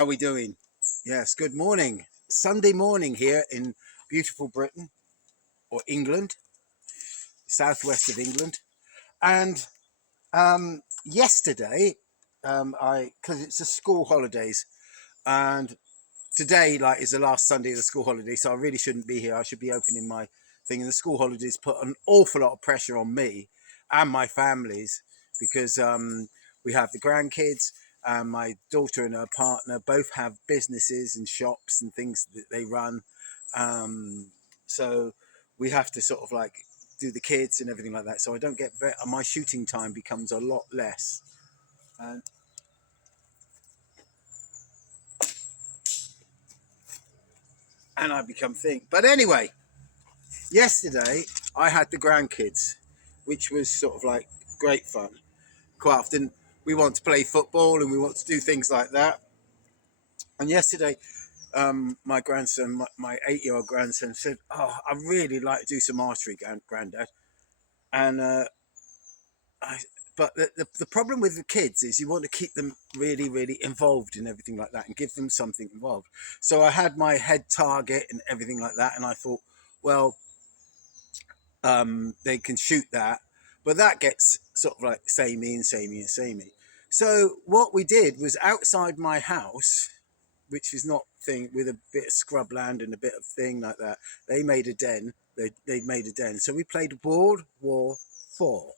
How are we doing? Yes, good morning. Sunday morning here in beautiful Britain or England, southwest of England. And yesterday, because it's the school holidays, and today is the last Sunday of the school holiday, so I really shouldn't be here. I should be opening my thing. And the school holidays put an awful lot of pressure on me and my families because we have the grandkids. And my daughter and her partner both have businesses and shops and things that they run. So we have to sort of do the kids and everything like that. So I don't get my shooting time becomes a lot less. And I become think. But anyway, yesterday I had the grandkids, which was sort of like great fun. Quite often we want to play football and we want to do things like that. And yesterday, my grandson, my 8-year-old grandson, said, "Oh, I really like to do some archery, Granddad." And I, but the problem with the kids is you want to keep them really, really involved in everything like that and give them something involved. So I had my head target and everything like that, and I thought, well, they can shoot that, but that gets sort of like samey and samey and samey. So what we did was outside my house, which is not thing with a bit of scrubland and a bit of thing like that. They made a den. They made a den. So we played World War IV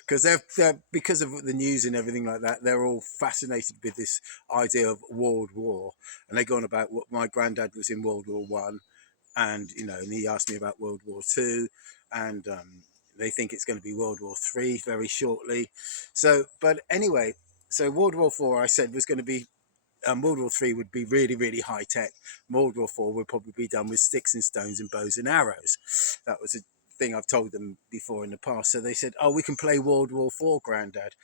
because they're because of the news and everything like that. They're all fascinated with this idea of World War, and they go on about what my granddad was in World War I, and and he asked me about World War II, and they think it's going to be World War III very shortly. So, but anyway, so World War IV, I said, was going to be World War III would be really, really high tech. World War IV would probably be done with sticks and stones and bows and arrows. That was a thing I've told them before in the past. So they said, "Oh, we can play World War IV, Granddad."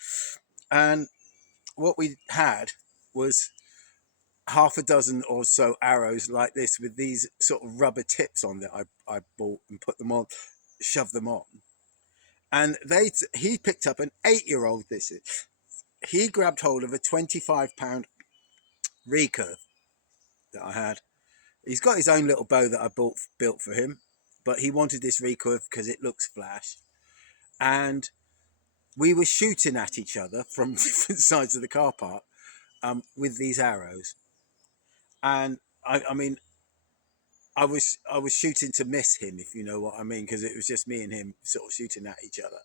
And what we had was half a dozen or so arrows like this with these sort of rubber tips on that I bought and put them on, shoved them on. And he picked up an 8-year-old. This is he grabbed hold of a 25-pound recurve that I had. He's got his own little bow that I built for him, but he wanted this recurve because it looks flash. And we were shooting at each other from different sides of the car park with these arrows. And I mean, I was shooting to miss him, if you know what I mean, because it was just me and him sort of shooting at each other.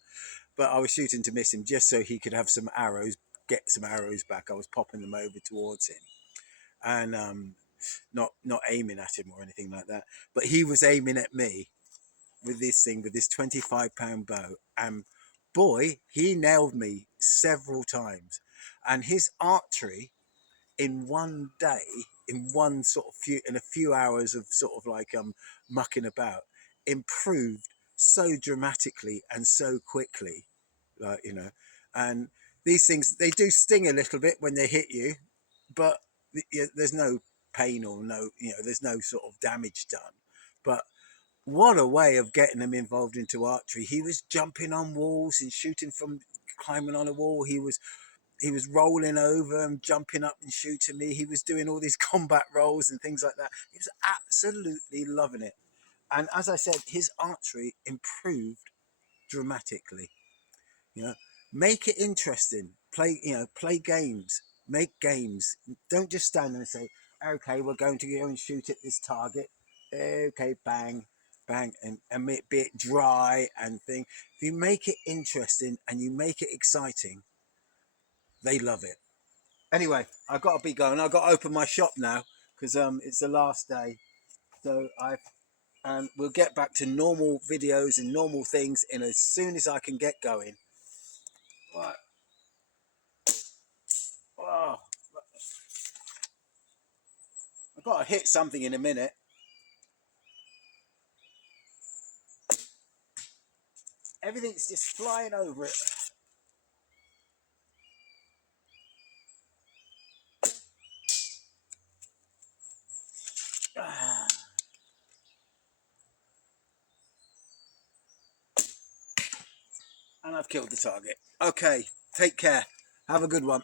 But I was shooting to miss him just so he could have some arrows, get some arrows back. I was popping them over towards him, and not aiming at him or anything like that. But he was aiming at me with this thing, with this 25-pound bow, and boy, he nailed me several times. And his archery in one day, in one sort of in a few hours of sort of mucking about, improved so dramatically and so quickly, and these things, they do sting a little bit when they hit you, but there's no pain or no, there's no sort of damage done. But what a way of getting them involved into archery. He was jumping on walls and shooting from climbing on a wall. He was rolling over and jumping up and shooting me. He was doing all these combat rolls and things like that. He was absolutely loving it. And as I said, his archery improved dramatically. You know, make it interesting. Play games. Make games. Don't just stand there and say, "Okay, we're going to go and shoot at this target." Okay, bang, bang, and be it dry and thing. If you make it interesting and you make it exciting, they love it. Anyway, I've got to be going. I've got to open my shop now because it's the last day. So and we'll get back to normal videos and normal things in as soon as I can get going. Right. Oh, I've got to hit something in a minute. Everything's just flying over it. And I've killed the target. Okay, take care. Have a good one.